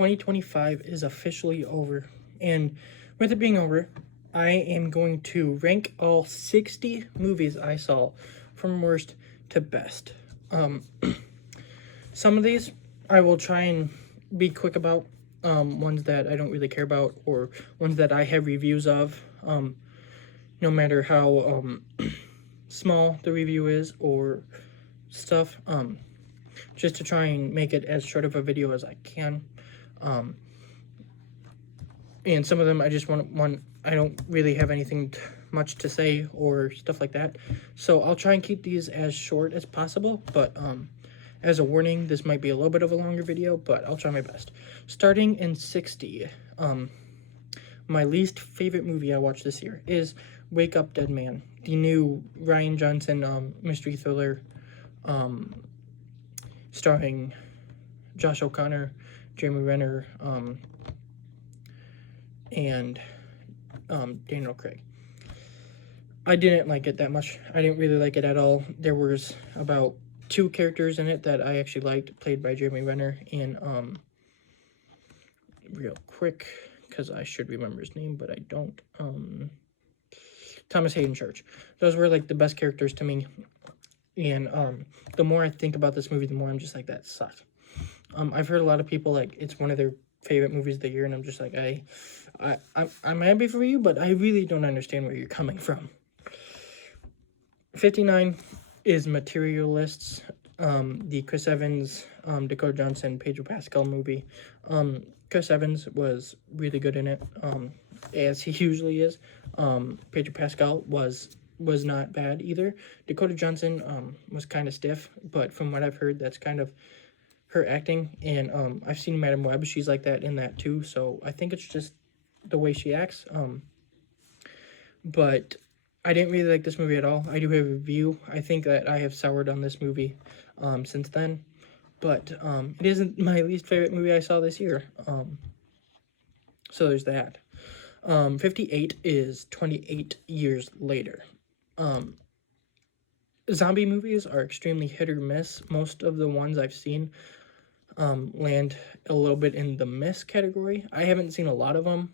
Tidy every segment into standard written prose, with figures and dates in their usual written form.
2025 is officially over, and with it being over, I am going to rank all 60 movies I saw from worst to best. Some of these I will try and be quick about, ones that I don't really care about, or ones that I have reviews of, no matter how small the review is or stuff, just to try and make it as short of a video as I can. And some of them I just want I don't really have anything much to say or stuff like that, so I'll try and keep these as short as possible, but as a warning, this might be a little bit of a longer video, but I'll try my best. Starting in 60, my least favorite movie I watched this year is Wake Up Dead Man, the new Rian Johnson mystery thriller, starring Josh O'Connor, Jeremy Renner, and Daniel Craig. I didn't like it that much. I didn't really like it at all. There was about 2 characters in it that I actually liked, played by Jeremy Renner, and real quick, because I should remember his name, but I don't. Thomas Hayden Church. Those were like the best characters to me, and the more I think about this movie, the more I'm just like, that sucks. I've heard a lot of people like it's one of their favorite movies of the year, and I'm just like, I'm happy for you, but I really don't understand where you're coming from. 59 is Materialists, the Chris Evans, Dakota Johnson, Pedro Pascal movie. Chris Evans was really good in it, as he usually is. Pedro Pascal was not bad either. Dakota Johnson was kind of stiff, but from what I've heard, that's kind of her acting, and I've seen Madam Web, she's like that in that too, so I think it's just the way she acts. But I didn't really like this movie at all. I do have a review. I think that I have soured on this movie since then, but it isn't my least favorite movie I saw this year. So there's that. 58 is 28 Years Later. Zombie movies are extremely hit or miss. Most of the ones I've seen land a little bit in the miss category. I haven't seen a lot of them,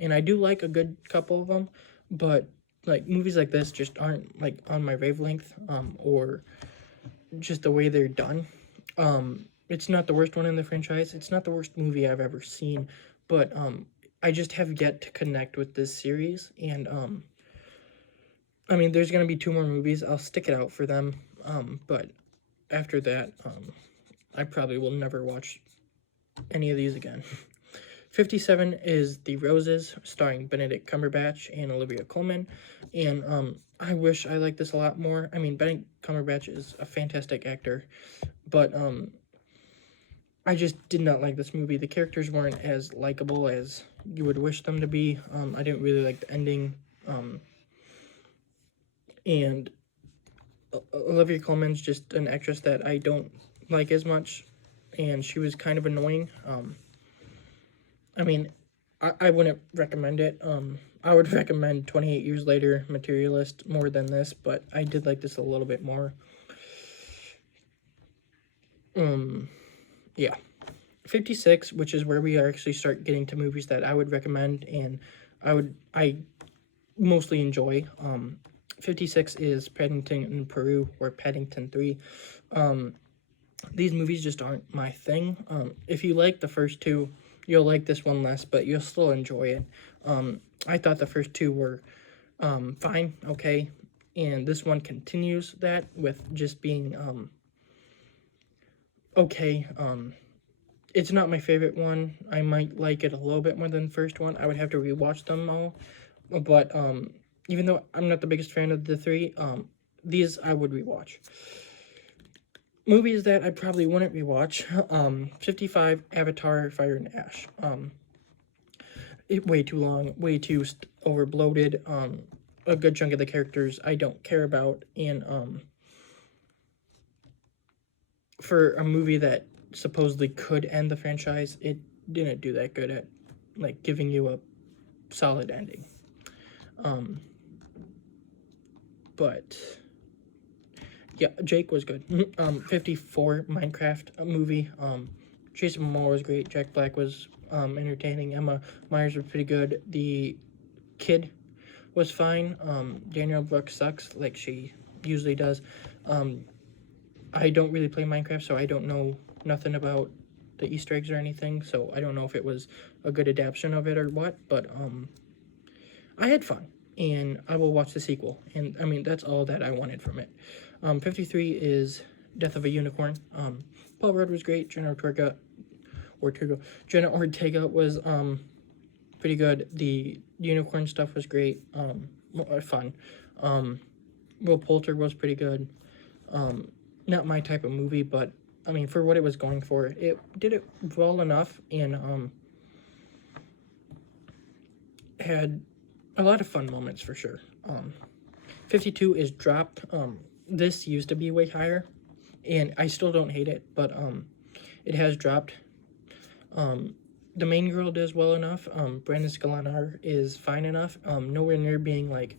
and I do like a good couple of them, but like movies like this just aren't like on my wavelength, or just the way they're done. It's not the worst one in the franchise. It's not the worst movie I've ever seen, but I just have yet to connect with this series, and I mean, there's gonna be 2 more movies. I'll stick it out for them, but after that, I probably will never watch any of these again. 57 is The Roses, starring Benedict Cumberbatch and Olivia Colman, and I wish I liked this a lot more. I mean, Benedict Cumberbatch is a fantastic actor, but I just did not like this movie. The characters weren't as likable as you would wish them to be. I didn't really like the ending, and Olivia Colman's just an actress that I don't like as much, and she was kind of annoying. I mean, I wouldn't recommend it. I would recommend 28 Years Later, Materialist, more than this, but I did like this a little bit more. Yeah. 56, which is where we actually start getting to movies that I would recommend, and I mostly enjoy. 56 is Paddington in Peru, or Paddington 3. These movies just aren't my thing. If you like the first 2, you'll like this one less, but you'll still enjoy it. I thought the first 2 were fine, okay, and this one continues that with just being okay. It's not my favorite one. I might like it a little bit more than the first one. I would have to rewatch them all, but even though I'm not the biggest fan of the 3, these I would rewatch. Movies that I probably wouldn't rewatch. 55, Avatar, Fire and Ash. Way too long, way too over-bloated. A good chunk of the characters I don't care about, and for a movie that supposedly could end the franchise, it didn't do that good at like giving you a solid ending. But yeah, Jake was good. 54, Minecraft movie. Jason Momoa was great. Jack Black was entertaining. Emma Myers was pretty good. The kid was fine. Danielle Brooks sucks like she usually does. I don't really play Minecraft, so I don't know nothing about the Easter eggs or anything, so I don't know if it was a good adaptation of it or what, but I had fun, and I will watch the sequel, and I mean, that's all that I wanted from it. 53 is Death of a Unicorn. Paul Rudd was great. Jenna Ortega was pretty good. The unicorn stuff was great, fun. Will Poulter was pretty good. Not my type of movie, but I mean, for what it was going for, it did it well enough, and had a lot of fun moments for sure. 52 is dropped. This used to be way higher, and I still don't hate it, but it has dropped. The main girl does well enough. Brandon Sklenar is fine enough. Nowhere near being like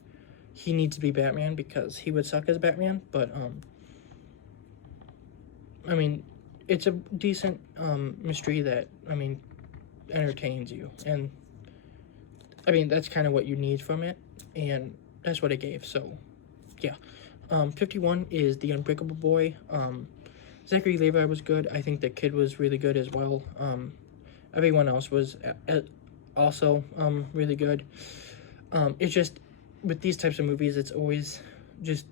he needs to be Batman, because he would suck as Batman, but I mean, it's a decent mystery that, I mean, entertains you, and I mean, that's kind of what you need from it, and that's what it gave, so yeah. 51 is The Unbreakable Boy. Zachary Levi was good. I think the kid was really good as well. Everyone else was also really good. It's just, with these types of movies, it's always just,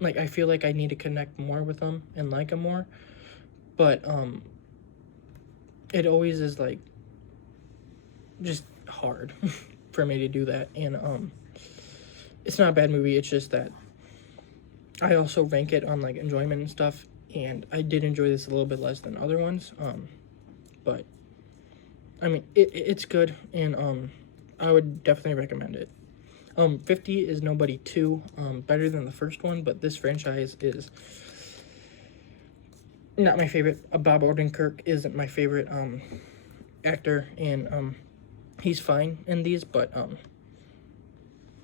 like, I feel like I need to connect more with them and like them more, but it always is, like, just hard for me to do that, and it's not a bad movie, it's just that I also rank it on, like, enjoyment and stuff, and I did enjoy this a little bit less than other ones, but, I mean, it's good, and I would definitely recommend it. 50 is Nobody 2, better than the first one, but this franchise is not my favorite. Bob Odenkirk isn't my favorite actor, and he's fine in these, but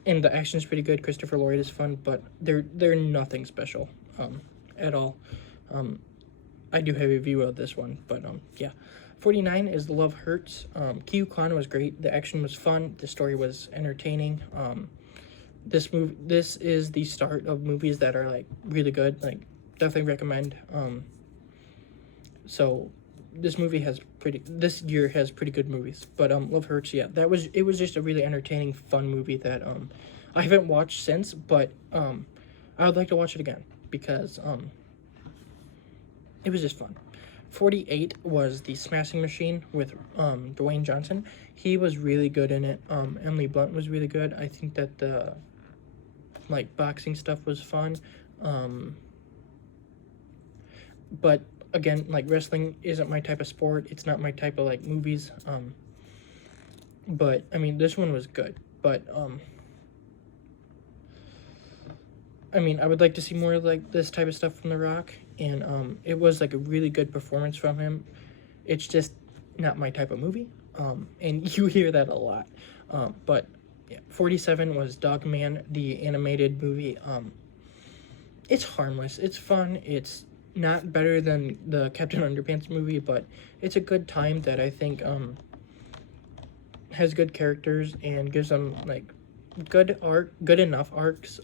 and the action's pretty good. Christopher Lloyd is fun, but they're nothing special at all. I do have a review of this one, but yeah. 49 is Love Hurts. Kiyu Kwan was great. The action was fun. The story was entertaining. This is the start of movies that are, like, really good. Like, definitely recommend. So this year has pretty good movies. But Love Hurts, yeah, it was just a really entertaining, fun movie that I haven't watched since, but I would like to watch it again, because it was just fun. 48 was The Smashing Machine with Dwayne Johnson. He was really good in it. Emily Blunt was really good. I think that the, like, boxing stuff was fun. But again, like, wrestling isn't my type of sport. It's not my type of, like, movies. But I mean, this one was good. But I mean, I would like to see more like this type of stuff from The Rock, and it was like a really good performance from him. It's just not my type of movie, and you hear that a lot. But yeah, 47 was Dogman, the animated movie. It's harmless, it's fun, it's not better than the Captain Underpants movie, but it's a good time that I think has good characters and gives them, like, good enough arcs.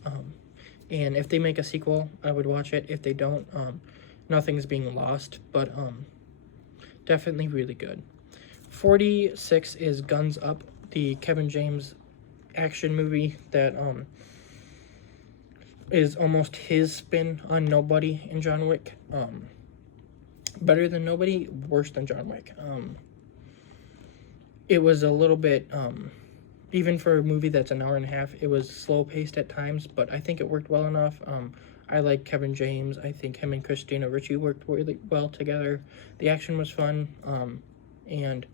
And if they make a sequel, I would watch it. If they don't, nothing's being lost, but definitely really good. 46 is Guns Up, the Kevin James action movie that is almost his spin on Nobody and John Wick. Better than Nobody, worse than John Wick. It was a little bit, even for a movie that's an hour and a half, it was slow-paced at times, but I think it worked well enough. I like Kevin James. I think him and Christina Ricci worked really well together. The action was fun, and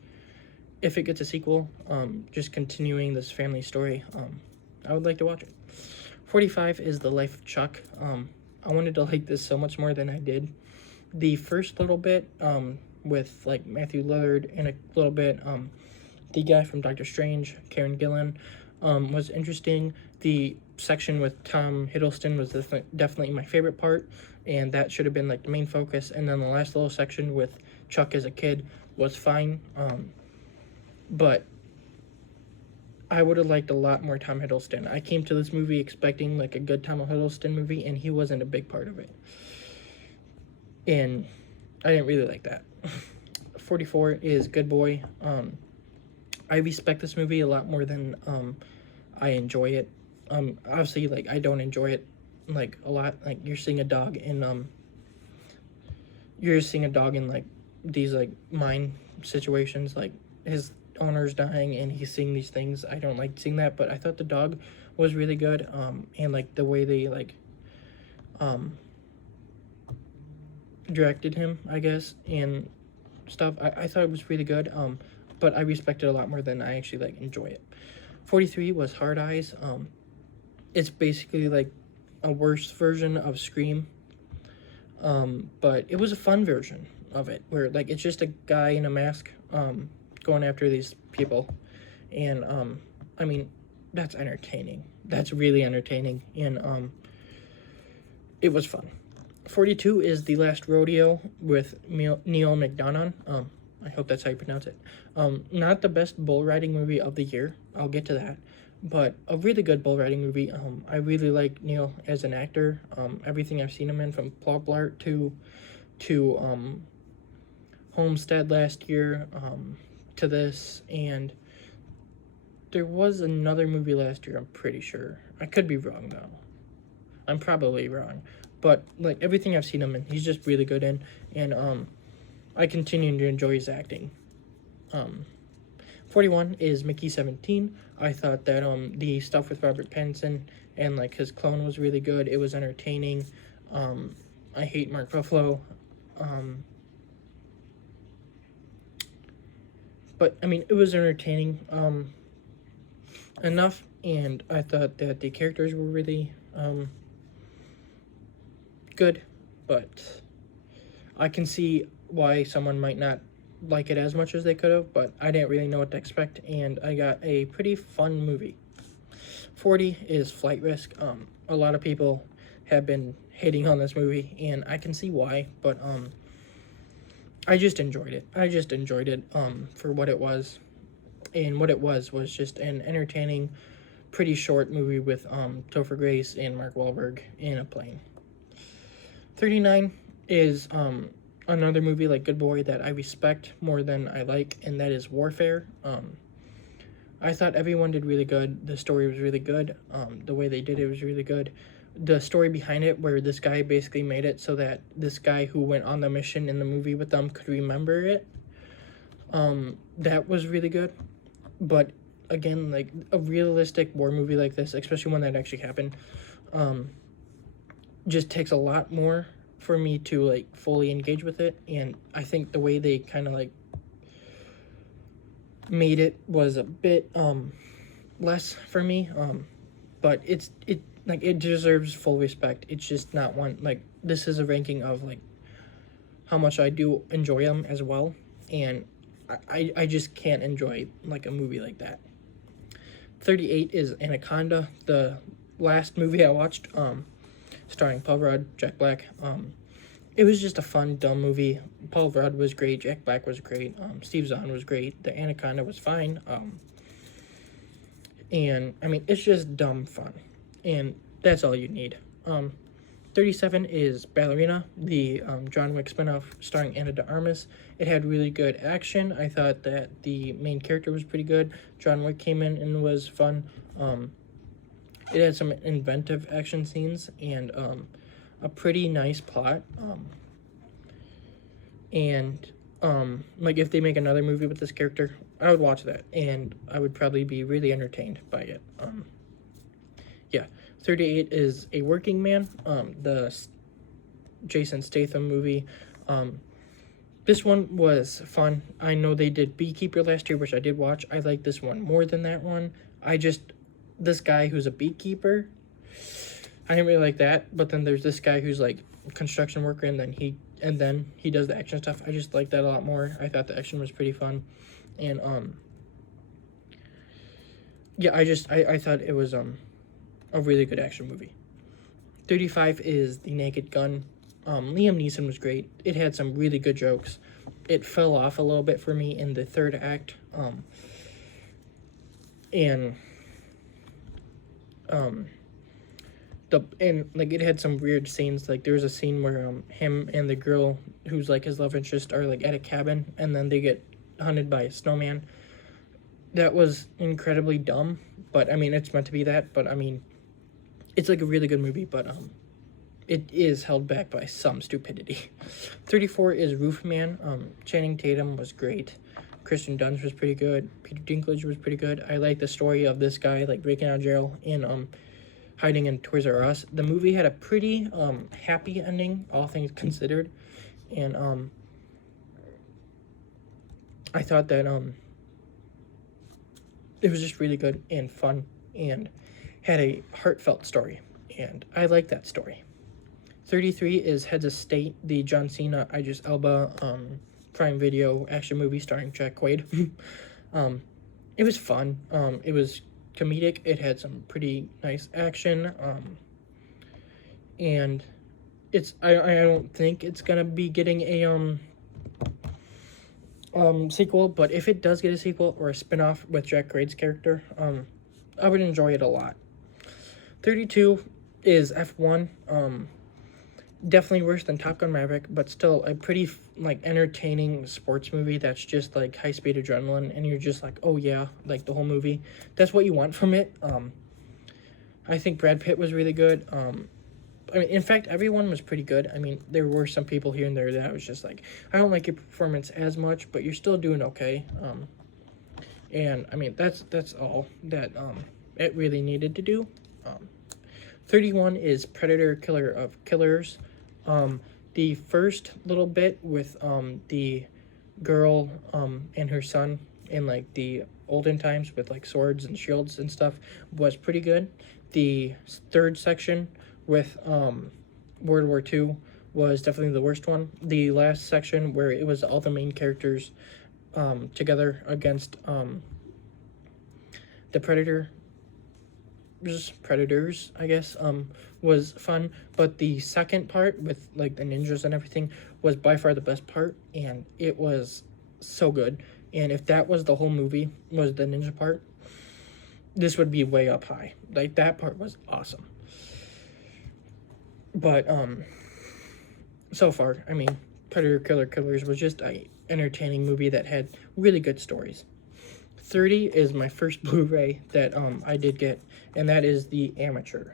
if it gets a sequel, just continuing this family story, I would like to watch it. 45 is The Life of Chuck. I wanted to like this so much more than I did. The first little bit, with, like, Matthew Lillard, and a little bit, the guy from Doctor Strange, Karen Gillan, was interesting. The section with Tom Hiddleston was definitely my favorite part, and that should have been, like, the main focus. And then the last little section with Chuck as a kid was fine, but I would have liked a lot more Tom Hiddleston. I came to this movie expecting like a good Tom Hiddleston movie, and he wasn't a big part of it. And I didn't really like that. 44 is Good Boy. I respect this movie a lot more than I enjoy it. Obviously, like, I don't enjoy it like a lot. Like, you're seeing a dog in like these like mine situations, like his owner's dying and he's seeing these things. I don't like seeing that, but I thought the dog was really good. And like the way they like directed him, I guess, and stuff, I thought it was really good. But I respect it a lot more than I actually like enjoy it. 43 was Hard Eyes. It's basically like a worse version of Scream. But it was a fun version of it where like it's just a guy in a mask going after these people, and I mean, that's entertaining. That's really entertaining, and it was fun. 42 is The Last Rodeo with Neil McDonough. I hope that's how you pronounce it. Not the best bull riding movie of the year. I'll get to that. But a really good bull riding movie. I really like Neil as an actor. Everything I've seen him in, from Paul Blart to Homestead last year, to this, and there was another movie last year, I'm pretty sure. I could be wrong, though. I'm probably wrong. But, like, everything I've seen him in, he's just really good in, and I continue to enjoy his acting. 41 is Mickey 17. I thought that the stuff with Robert Pattinson and like his clone was really good. It was entertaining. I hate Mark Ruffalo. But I mean, it was entertaining enough, and I thought that the characters were really good, but I can see why someone might not like it as much as they could have, but I didn't really know what to expect, and I got a pretty fun movie. 40 is Flight Risk. A lot of people have been hating on this movie, and I can see why, but I just enjoyed it. For what it was, and what it was just an entertaining, pretty short movie with Topher Grace and Mark Wahlberg in a plane. 39 is another movie like Good Boy that I respect more than I like, and that is Warfare. I thought everyone did really good. The story was really good. The way they did it was really good. The story behind it, where this guy basically made it so that this guy who went on the mission in the movie with them could remember it, that was really good. But again, like a realistic war movie like this, especially one that actually happened, just takes a lot more for me to like fully engage with it. And I think the way they kind of like made it was a bit less for me, but it deserves full respect. It's just not one, like, this is a ranking of like how much I do enjoy them as well, and I just can't enjoy like a movie like that. 38 is Anaconda, the last movie I watched, starring Paul Rudd, Jack Black. It was just a fun, dumb movie. Paul Rudd was great, Jack Black was great, Steve Zahn was great, the Anaconda was fine, and I mean, it's just dumb fun, and that's all you need. 37 is Ballerina, the John Wick spinoff starring Ana de Armas. It had really good action. I thought that the main character was pretty good. John Wick came in and was fun. It had some inventive action scenes and a pretty nice plot. Like, if they make another movie with this character, I would watch that, and I would probably be really entertained by it. Yeah. 38 is A Working Man, the Jason Statham movie. This one was fun. I know they did Beekeeper last year, which I did watch. I like this one more than that one. This guy who's a beekeeper, I didn't really like that. But then there's this guy who's like a construction worker, and then he does the action stuff. I just like that a lot more. I thought the action was pretty fun, and yeah, I thought it was a really good action movie. 35 is The Naked Gun. Liam Neeson was great. It had some really good jokes. It fell off a little bit for me in the third act. And like it had some weird scenes. Like there was a scene where him and the girl who's like his love interest are like at a cabin, and then they get hunted by a snowman. That was incredibly dumb, but I mean it's meant to be that. But I mean, it's like a really good movie, but it is held back by some stupidity. 34 is Roofman. Channing Tatum was great. Kristen Dunst was pretty good. Peter Dinklage was pretty good. I like the story of this guy like breaking out of jail and hiding in Toys R Us. The movie had a pretty happy ending, all things considered, and I thought that it was just really good and fun and had a heartfelt story, and I like that story. 33 is Heads of State, the John Cena, Idris Elba, Prime Video action movie starring Jack Quaid. It was fun. It was comedic. It had some pretty nice action. And I don't think it's gonna be getting a sequel, but if it does get a sequel or a spin-off with Jack Quaid's character, I would enjoy it a lot. 32 is F1. Definitely worse than Top Gun Maverick, but still a pretty like entertaining sports movie that's just like high speed adrenaline, and you're just like, oh yeah, like the whole movie. That's what you want from it. I think Brad Pitt was really good. I mean, in fact, everyone was pretty good. I mean, there were some people here and there that I was just like, I don't like your performance as much, but you're still doing okay. And I mean, that's all that it really needed to do. 31 is Predator Killer of Killers. The first little bit with the girl and her son in like the olden times with like swords and shields and stuff was pretty good. The third section with World War II was definitely the worst one. The last section where it was all the main characters together against the predators, I guess, was fun. But the second part with like the ninjas and everything was by far the best part, and it was so good. And if that was the whole movie, was the ninja part, this would be way up high. Like that part was awesome. But so far, I mean, Predator Killer Killers was just a entertaining movie that had really good stories. 30 is my first Blu-ray that I did get, and that is The Amateur.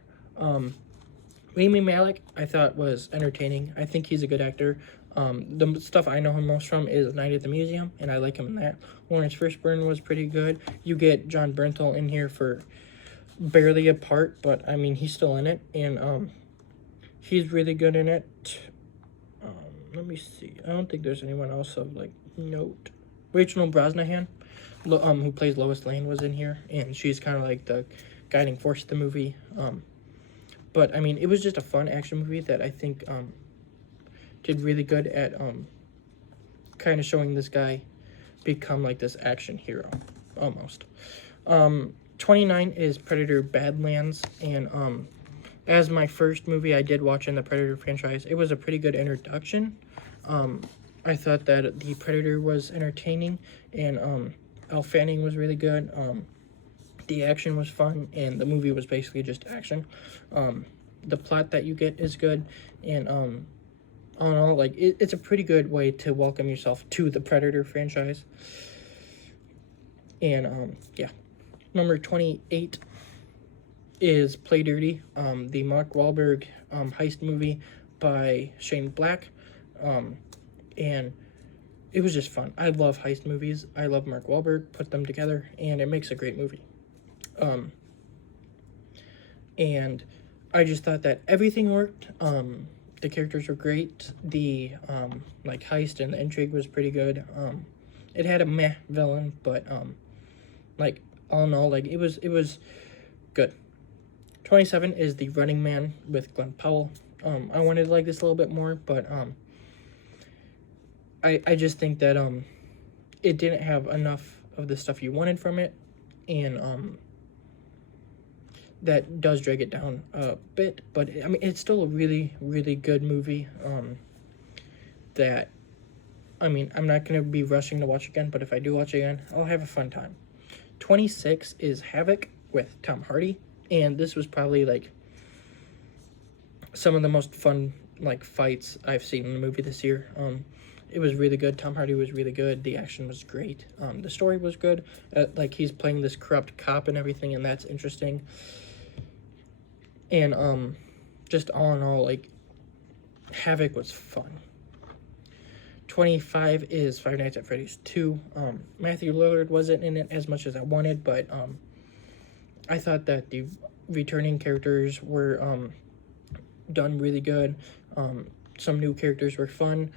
Rami Malek I thought was entertaining. I think he's a good actor. The stuff I know him most from is Night at the Museum, and I like him in that. Lawrence Fishburne was pretty good. You get John Bernthal in here for barely a part, but I mean, he's still in it, and he's really good in it. Let me see. I don't think there's anyone else of like note. Rachel Brosnahan, who plays Lois Lane, was in here, and she's kind of like the guiding force of the movie. But I mean, it was just a fun action movie that I think did really good at kind of showing this guy become like this action hero, almost. 29 is Predator Badlands, and as my first movie I did watch in the Predator franchise, it was a pretty good introduction. I thought that the Predator was entertaining, and Elle Fanning was really good. The action was fun, and the movie was basically just action. The plot that you get is good, and all in all, like it's a pretty good way to welcome yourself to the Predator franchise. And yeah, number 28 is Play Dirty, the Mark Wahlberg heist movie by Shane Black, and it was just fun. I love heist movies. I love Mark Wahlberg. Put them together, and it makes a great movie. And I just thought that everything worked. The characters were great. The like heist and the intrigue was pretty good. It had a meh villain, but like all in all, like it was good. 27 is The Running Man with Glenn Powell. I wanted to like this a little bit more, but I just think that it didn't have enough of the stuff you wanted from it, and that does drag it down a bit, but I mean, it's still a really, really good movie. That, I mean, I'm not going to be rushing to watch again, but if I do watch again, I'll have a fun time. 26 is Havoc with Tom Hardy, and this was probably like some of the most fun like fights I've seen in the movie this year. It was really good. Tom Hardy was really good. The action was great. The story was good. Like, he's playing this corrupt cop and everything, and that's interesting. And just all in all, like, Havoc was fun. 25 is Five Nights at Freddy's 2. Matthew Lillard wasn't in it as much as I wanted, but I thought that the returning characters were done really good. Some new characters were fun.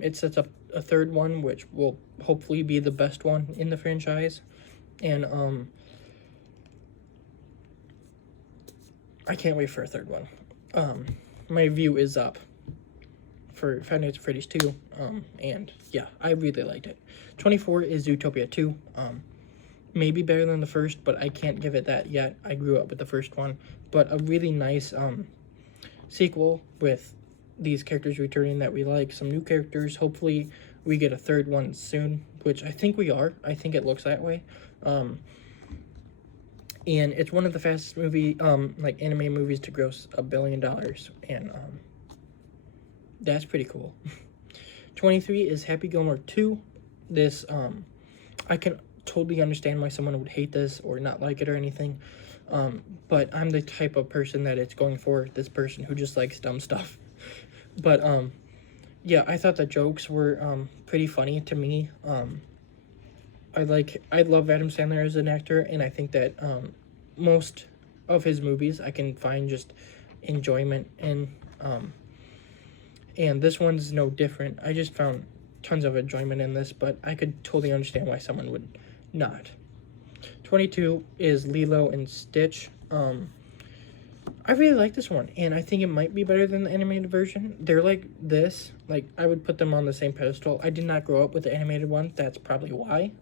It sets up a third one, which will hopefully be the best one in the franchise. And I can't wait for a third one. My view is up for Five Nights at Freddy's 2. And yeah, I really liked it. 24 is Zootopia 2. Maybe better than the first, but I can't give it that yet. I grew up with the first one. But a really nice sequel with these characters returning that we like, some new characters. Hopefully we get a third one soon, which I think we are. I think it looks that way. And it's one of the fastest like anime movies to gross $1 billion, and that's pretty cool. 23 is Happy Gilmore 2. This I can totally understand why someone would hate this or not like it or anything. But I'm the type of person that it's going for, this person who just likes dumb stuff. But, yeah, I thought the jokes were, pretty funny to me. I love Adam Sandler as an actor, and I think that, most of his movies I can find just enjoyment in, and this one's no different. I just found tons of enjoyment in this, but I could totally understand why someone would not. 22 is Lilo and Stitch. I really like this one, and I think it might be better than the animated version. They're like this. Like, I would put them on the same pedestal. I did not grow up with the animated one. That's probably why.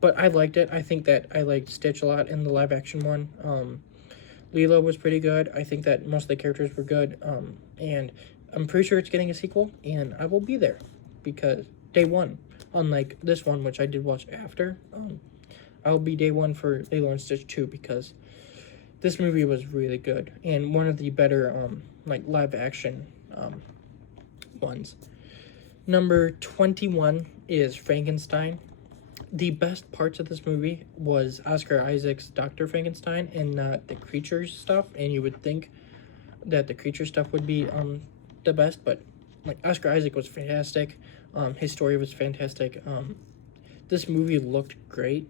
But I liked it. I think that I liked Stitch a lot in the live-action one. Lilo was pretty good. I think that most of the characters were good. And I'm pretty sure it's getting a sequel, and I will be there because day one, unlike this one, which I did watch after, I'll be day one for Lilo and Stitch 2 because this movie was really good and one of the better like live action ones. Number 21 is Frankenstein. The best parts of this movie was Oscar Isaac's Dr. Frankenstein and not the creatures stuff, and you would think that the creature stuff would be the best, but like Oscar Isaac was fantastic. His story was fantastic. This movie looked great.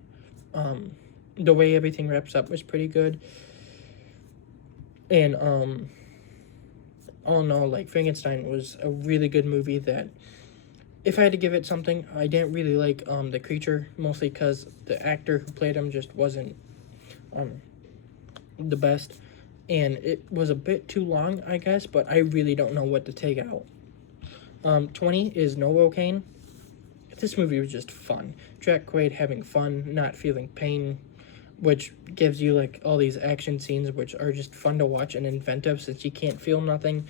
The way everything wraps up was pretty good. And all in all, like, Frankenstein was a really good movie that if I had to give it something, I didn't really like the creature, mostly because the actor who played him just wasn't the best, and it was a bit too long, I guess, but I really don't know what to take out. 20 is Novocaine. This movie was just fun. Jack Quaid having fun, not feeling pain, which gives you like all these action scenes which are just fun to watch and inventive since you can't feel nothing.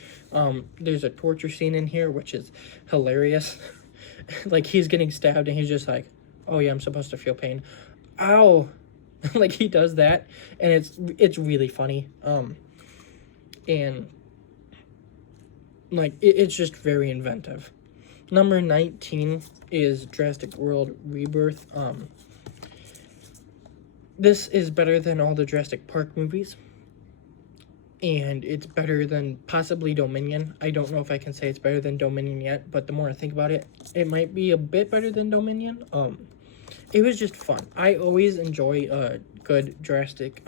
There's a torture scene in here which is hilarious. Like, he's getting stabbed and he's just like, oh yeah, I'm supposed to feel pain. Ow! Like, he does that, and it's really funny. And like, it's just very inventive. Number 19 is Jurassic World Rebirth. This is better than all the Jurassic Park movies, and it's better than possibly Dominion. I don't know if I can say it's better than Dominion yet, but the more I think about it, it might be a bit better than Dominion. It was just fun. I always enjoy a good Jurassic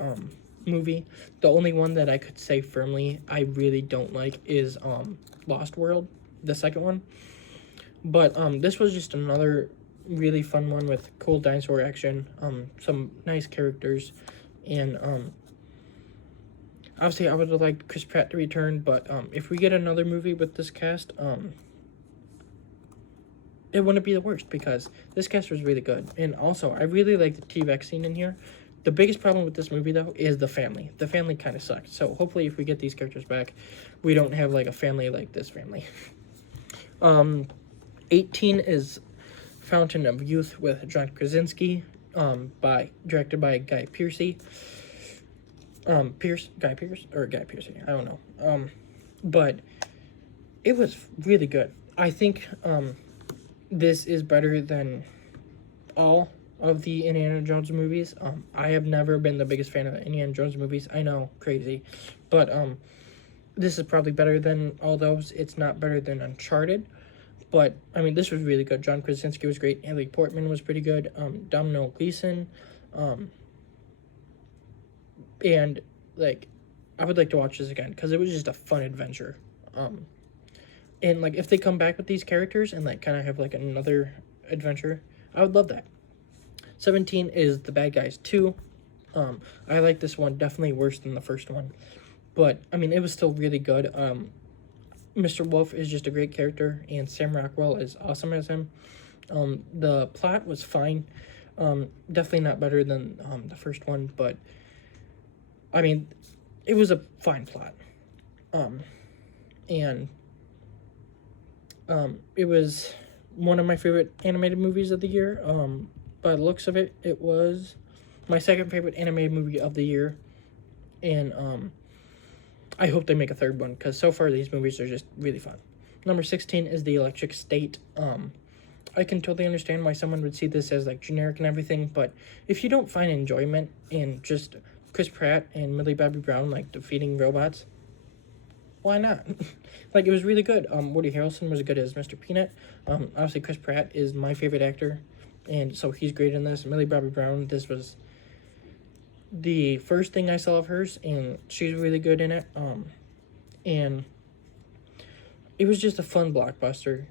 movie. The only one that I could say firmly I really don't like is Lost World, the second one. But this was just another really fun one with cool dinosaur action, some nice characters, and obviously I would have liked Chris Pratt to return, but if we get another movie with this cast, it wouldn't be the worst because this cast was really good. And also, I really like the T-Rex scene in here. The biggest problem with this movie, though, is the family. The family kind of sucked. So hopefully, if we get these characters back, we don't have like a family like this family. 18 is Fountain of Youth with John Krasinski, directed by Guy Pearce. Guy Pearce, I don't know. But it was really good. I think this is better than all of the Indiana Jones movies. I have never been the biggest fan of Indiana Jones movies. I know, crazy. But this is probably better than all those. It's not better than Uncharted. But, I mean, this was really good. John Krasinski was great. Natalie Portman was pretty good. Domhnall Gleeson. And, like, I would like to watch this again because it was just a fun adventure. And, like, if they come back with these characters and, like, kind of have, like, another adventure, I would love that. 17 is The Bad Guys 2. I like this one definitely worse than the first one. But, I mean, it was still really good. Mr. Wolf is just a great character, and Sam Rockwell is awesome as him. The plot was fine. Definitely not better than the first one, but, I mean, it was a fine plot. And it was one of my favorite animated movies of the year. By the looks of it, it was my second favorite animated movie of the year. And I hope they make a third one, because so far these movies are just really fun. Number 16 is The Electric State. I can totally understand why someone would see this as, like, generic and everything, but if you don't find enjoyment in just Chris Pratt and Millie Bobby Brown, like, defeating robots, why not? Like, it was really good. Woody Harrelson was good as Mr. Peanut. Obviously, Chris Pratt is my favorite actor, and so he's great in this. Millie Bobby Brown, this was the first thing I saw of hers, and she's really good in it. And it was just a fun blockbuster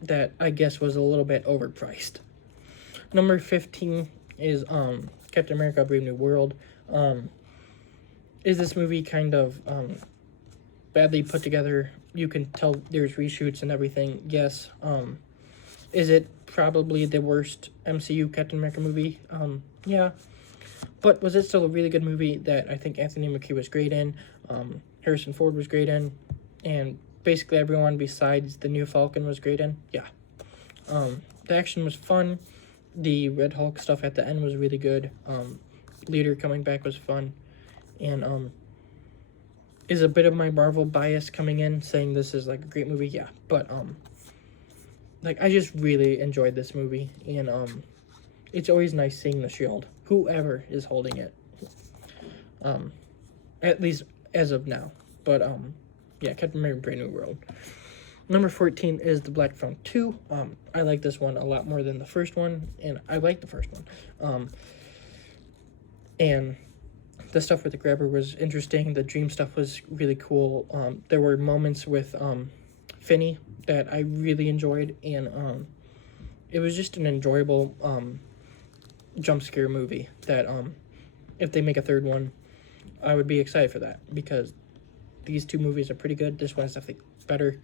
that I guess was a little bit overpriced. Number 15 is Captain America: Brave New World. Is this movie kind of badly put together? You can tell there's reshoots and everything. Yes. Is it probably the worst MCU Captain America movie? Yeah. But was it still a really good movie that I think Anthony Mackie was great in? Harrison Ford was great in. And basically everyone besides the new Falcon was great in. Yeah. The action was fun. The Red Hulk stuff at the end was really good. Leader coming back was fun. And is a bit of my Marvel bias coming in, saying this is like a great movie? Yeah. But like, I just really enjoyed this movie. And it's always nice seeing the shield, whoever is holding it. At least as of now. But yeah, Captain America: Brave New World. Number 14 is The Black Phone 2. I like this one a lot more than the first one, and I like the first one. And the stuff with the grabber was interesting. The dream stuff was really cool. There were moments with Finney that I really enjoyed, and it was just an enjoyable jump scare movie that if they make a third one, I would be excited for that, because these two movies are pretty good. This one's definitely better.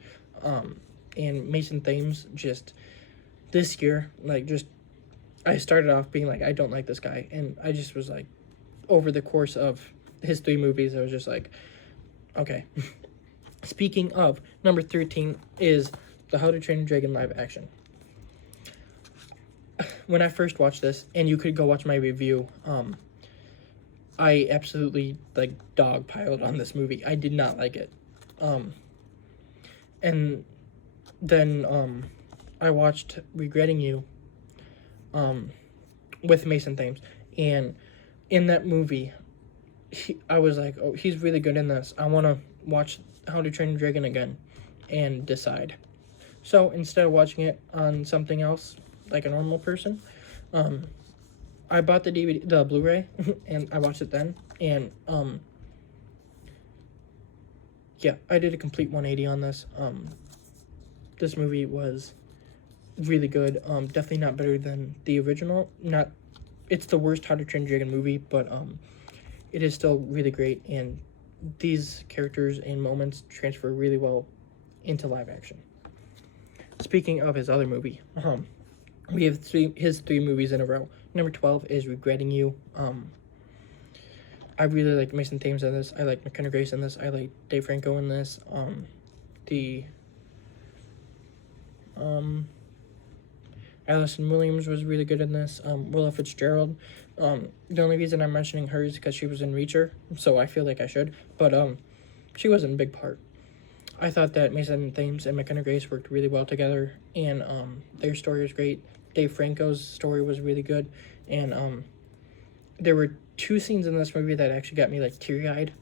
And Mason Thames, just this year, like, just, I started off being like, I don't like this guy, and I just was like, over the course of his 3 movies, I was just like, okay. Speaking of, number 13 is the How to Train Your Dragon live action. When I first watched this, and you could go watch my review, I absolutely, like, dogpiled on this movie. I did not like it. And then I watched Regretting You with Mason Thames, and in that movie, I was like, oh, he's really good in this. I want to watch How to Train Your Dragon again and decide. So instead of watching it on something else, like a normal person, I bought the DVD, the Blu-ray, and I watched it then. And yeah, I did a complete 180 on this. This movie was really good. Definitely not better than the original. It's the worst How to Train Your Dragon movie, but it is still really great, and these characters and moments transfer really well into live action. Speaking of his other movie, We have his three movies in a row. Number 12 is Regretting You. I really like Mason Thames in this. I like McKenna Grace in this. I like Dave Franco in this. Allison Williams was really good in this. Willa Fitzgerald. The only reason I'm mentioning her is because she was in Reacher, so I feel like I should. But she wasn't a big part. I thought that Mason Thames and McKenna Grace worked really well together, and their story was great. Dave Franco's story was really good, and there were two scenes in this movie that actually got me like teary-eyed,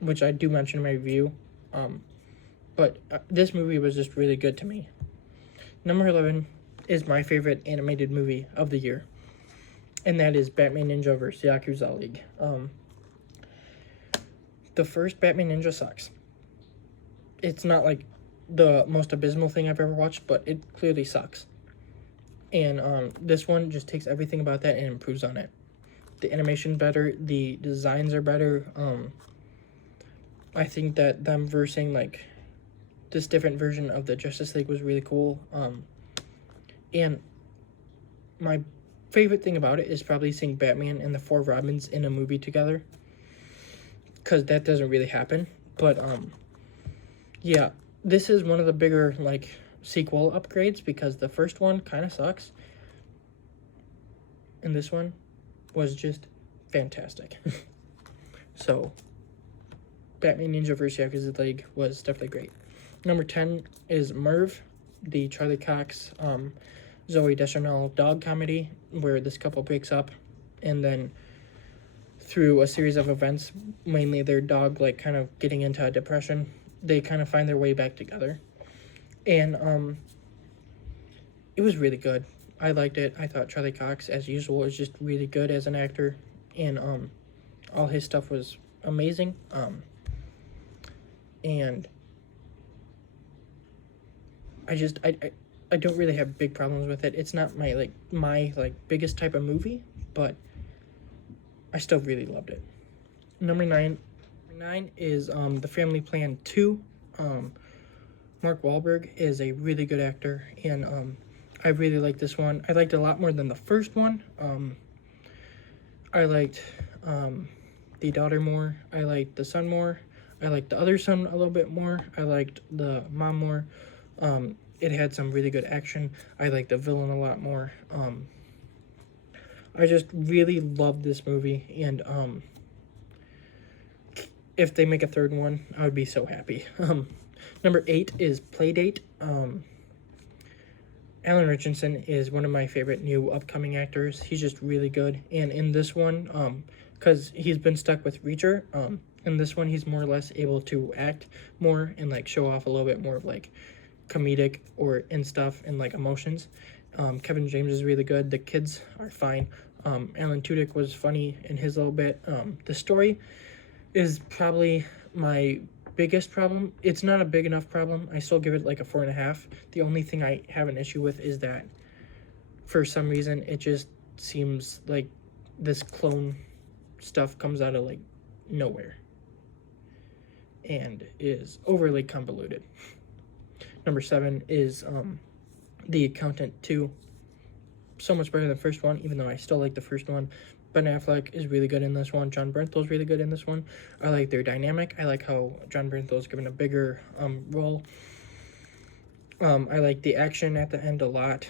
which I do mention in my review. But this movie was just really good to me. Number 11 is my favorite animated movie of the year, and that is Batman Ninja vs. Yakuza League. The first Batman Ninja sucks. It's not like the most abysmal thing I've ever watched, but it clearly sucks. And this one just takes everything about that and improves on it. The animation better, the designs are better. I think that them versing like this different version of the Justice League was really cool. And my favorite thing about it is probably seeing Batman and the Four Robins in a movie together, because that doesn't really happen. But yeah, this is one of the bigger like sequel upgrades, because the first one kind of sucks, and this one was just fantastic. So Batman Ninja vs. Yakuza League was definitely great. Number 10 is Merv, the Charlie Cox, Zoe Deschanel dog comedy, where this couple breaks up, and then through a series of events, mainly their dog like kind of getting into a depression, they kind of find their way back together. And it was really good. I liked it. I thought Charlie Cox, as usual, is just really good as an actor, and all his stuff was amazing. And I don't really have big problems with it. It's not my biggest type of movie, but I still really loved it. Number 9 is The Family Plan 2. Mark Wahlberg is a really good actor, and I really like this one. I liked it a lot more than the first one. I liked the daughter more. I liked the son more. I liked the other son a little bit more. I liked the mom more. It had some really good action. I liked the villain a lot more. I just really loved this movie, and if they make a third one, I would be so happy. Number 8 is Playdate. Alan Richardson is one of my favorite new upcoming actors. He's just really good. And in this one, because he's been stuck with Reacher, in this one he's more or less able to act more and like show off a little bit more of like comedic or in stuff and like emotions. Kevin James is really good. The kids are fine. Alan Tudyk was funny in his little bit. The story is probably my biggest problem. It's not a big enough problem. I still give it like a 4.5. The only thing I have an issue with is that for some reason it just seems like this clone stuff comes out of like nowhere and is overly convoluted. Number 7 is The Accountant 2. So much better than the first one, even though I still like the first one. Ben Affleck is really good in this one. John Bernthal's really good in this one. I like their dynamic. I like how John Bernthal's given a bigger role. I like the action at the end a lot.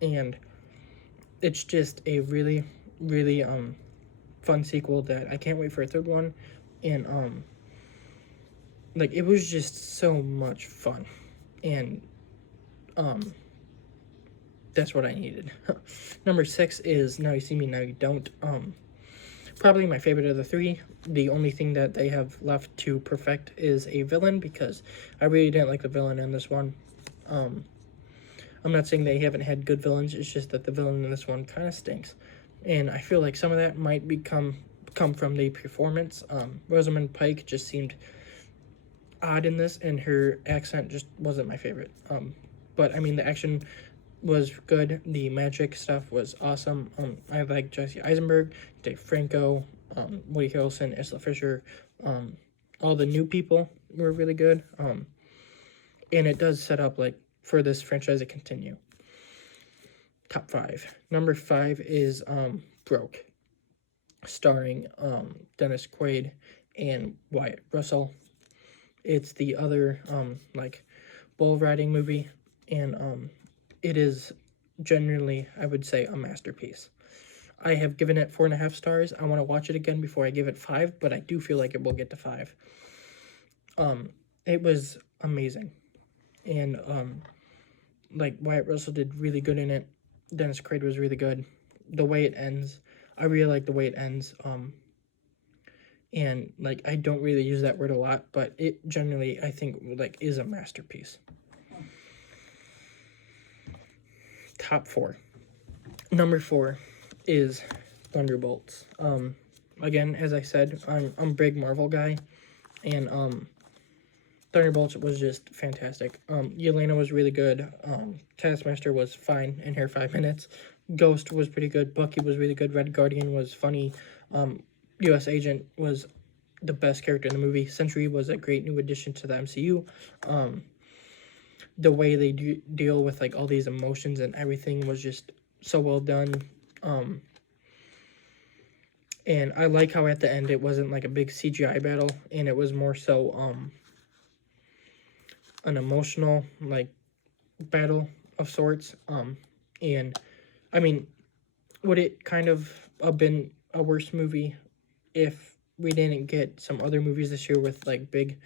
And it's just a really, really fun sequel that I can't wait for a third one. And like, it was just so much fun. And that's what I needed. Number 6 is Now You See Me, Now You Don't. Probably my favorite of the three. The only thing that they have left to perfect is a villain, because I really didn't like the villain in this one. I'm not saying they haven't had good villains, it's just that the villain in this one kind of stinks. And I feel like some of that might come from the performance. Rosamund Pike just seemed odd in this, and her accent just wasn't my favorite. But I mean, the action was good. The magic stuff was awesome. I like Jesse Eisenberg, Dave Franco, Woody Harrelson, Isla Fisher. All the new people were really good. And it does set up like for this franchise to continue. top 5. Number 5 is Broke, starring Dennis Quaid and Wyatt Russell. It's the other like bull riding movie, and it is genuinely, I would say, a masterpiece. I have given it 4.5 stars. I want to watch it again before I give it 5, but I do feel like it will get to 5. It was amazing, and like Wyatt Russell did really good in it. Dennis Quaid was really good. The way it ends, I really like the way it ends. And like I don't really use that word a lot, but it generally I think like is a masterpiece. Top 4. Number 4 is Thunderbolts. Again, as I said, I'm a big Marvel guy, and Thunderbolts was just fantastic. Yelena was really good. Taskmaster was fine in her 5 minutes. Ghost was pretty good. Bucky was really good. Red Guardian was funny. U.S. Agent was the best character in the movie. Sentry was a great new addition to the MCU. The way they deal with like all these emotions and everything was just so well done. And I like how at the end it wasn't like a big CGI battle, and it was more so an emotional like battle of sorts. And I mean, would it kind of have been a worse movie if we didn't get some other movies this year with like big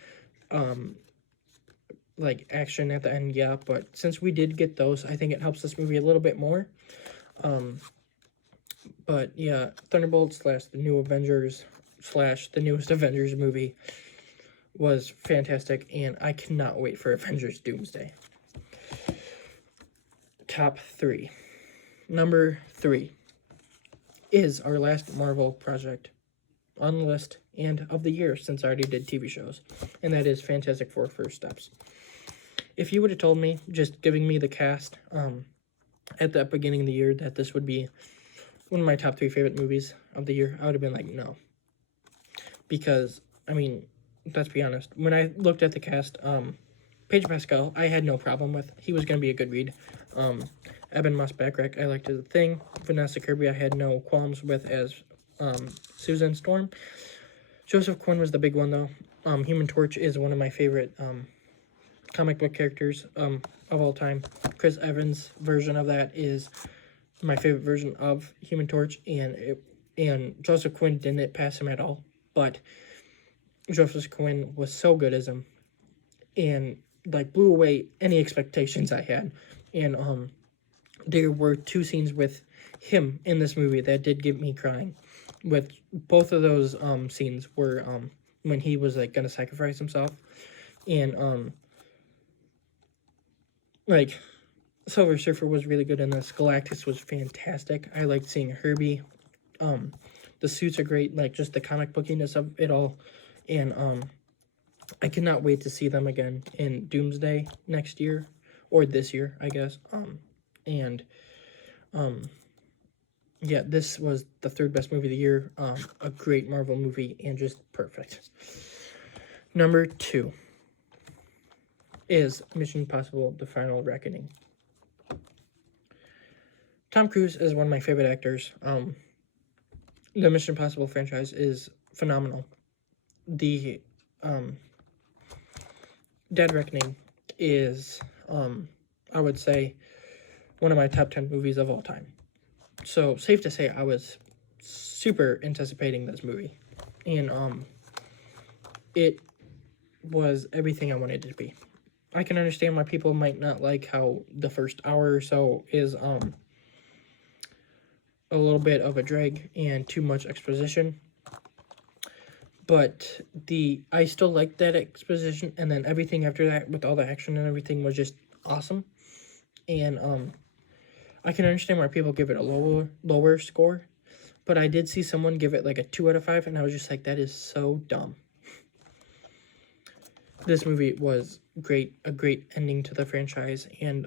like action at the end? Yeah, but since we did get those, I think it helps this movie a little bit more. But yeah, Thunderbolts / the new Avengers / the newest Avengers movie was fantastic, and I cannot wait for Avengers Doomsday. Top 3. Number 3 is our last Marvel project on the list and of the year, since I already did TV shows, and that is Fantastic Four: First Steps. If you would have told me, just giving me the cast at the beginning of the year, that this would be one of my top 3 favorite movies of the year, I would have been like, no. Because, I mean, let's be honest, when I looked at the cast, Pedro Pascal, I had no problem with. He was going to be a good read. Eben Moss-Backrack, I liked as a thing. Vanessa Kirby, I had no qualms with as Susan Storm. Joseph Quinn was the big one, though. Human Torch is one of my favorite comic book characters of all time. Chris Evans' version of that is my favorite version of Human Torch, and Joseph Quinn didn't pass him at all, but Joseph Quinn was so good as him, and like blew away any expectations I had. And there were 2 scenes with him in this movie that did get me crying. With both of those scenes were when he was like gonna sacrifice himself, and like Silver Surfer was really good in this. Galactus was fantastic. I liked seeing Herbie. The suits are great, like just the comic bookiness of it all, and I cannot wait to see them again in Doomsday next year, or this year, I guess. Yeah, this was the 3rd best movie of the year. A great Marvel movie, and just perfect. Number 2 is Mission Impossible: The Final Reckoning. Tom Cruise is one of my favorite actors. The Mission Impossible franchise is phenomenal. The Dead Reckoning is, I would say, one of my top 10 movies of all time. So, safe to say, I was super anticipating this movie. And it was everything I wanted it to be. I can understand why people might not like how the first hour or so is a little bit of a drag and too much exposition. But I still liked that exposition, and then everything after that with all the action and everything was just awesome. And I can understand why people give it a lower score, but I did see someone give it like a 2 out of 5, and I was just like, that is so dumb. This movie was great, a great ending to the franchise, and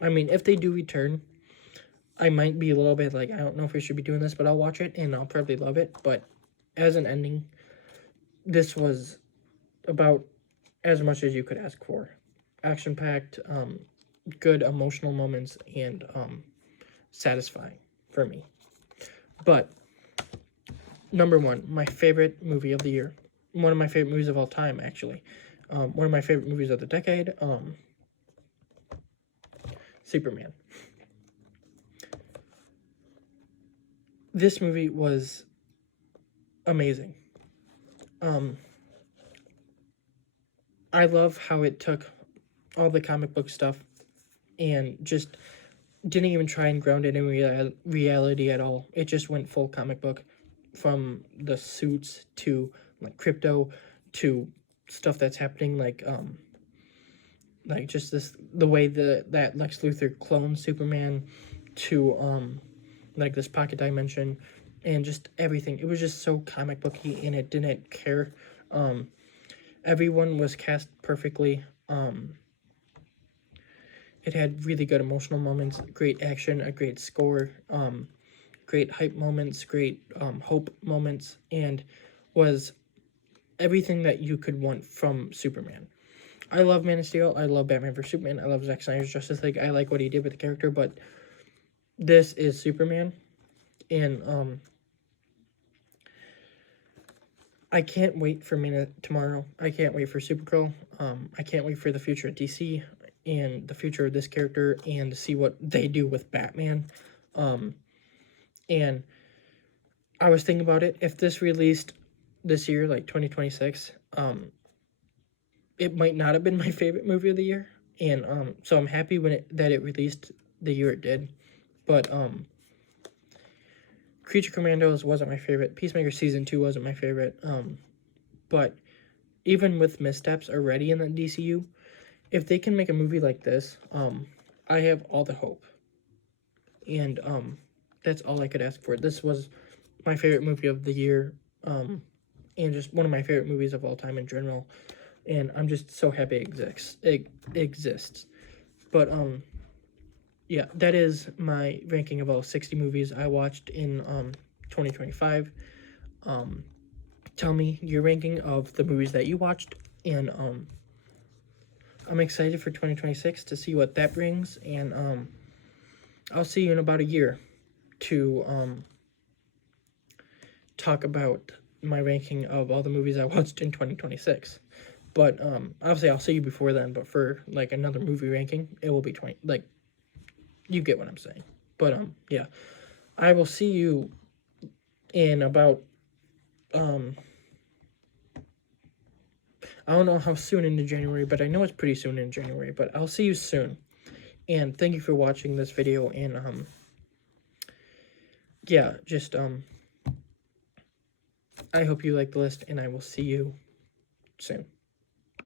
I mean, if they do return, I might be a little bit like, I don't know if we should be doing this, but I'll watch it, and I'll probably love it. But as an ending, this was about as much as you could ask for. Action-packed, good emotional moments and satisfying for me. But number one, my favorite movie of the year, one of my favorite movies of all time, actually, one of my favorite movies of the decade, Superman. This movie was amazing. I love how it took all the comic book stuff and just didn't even try and ground it in reality at all. It just went full comic book, from the suits to like crypto to stuff that's happening like just the way that Lex Luthor clones Superman to like this pocket dimension and just everything. It was just so comic booky and it didn't care. Everyone was cast perfectly. It had really good emotional moments, great action, a great score, great hype moments, great hope moments, and was everything that you could want from Superman. I love Man of Steel. I love Batman vs. Superman. I love Zack Snyder's Justice League. I like what he did with the character, but this is Superman, and I can't wait for tomorrow. I can't wait for Supergirl. I can't wait for the future of DC and the future of this character and to see what they do with Batman. And I was thinking about it. If this released this year, like 2026, it might not have been my favorite movie of the year. And so I'm happy that it released the year it did. But Creature Commandos wasn't my favorite. Peacemaker Season 2 wasn't my favorite. But even with missteps already in the DCU, if they can make a movie like this, I have all the hope. And that's all I could ask for. This was my favorite movie of the year, and just one of my favorite movies of all time in general. And I'm just so happy it exists. But yeah, that is my ranking of all 60 movies I watched in 2025. Tell me your ranking of the movies that you watched, and I'm excited for 2026 to see what that brings, and I'll see you in about a year to talk about my ranking of all the movies I watched in 2026. But obviously I'll see you before then, but for like another movie ranking, it will be 20, like, you get what I'm saying. But yeah, I will see you in about I don't know how soon into January, but I know it's pretty soon in January, but I'll see you soon. And thank you for watching this video, and yeah, just I hope you like the list, and I will see you soon.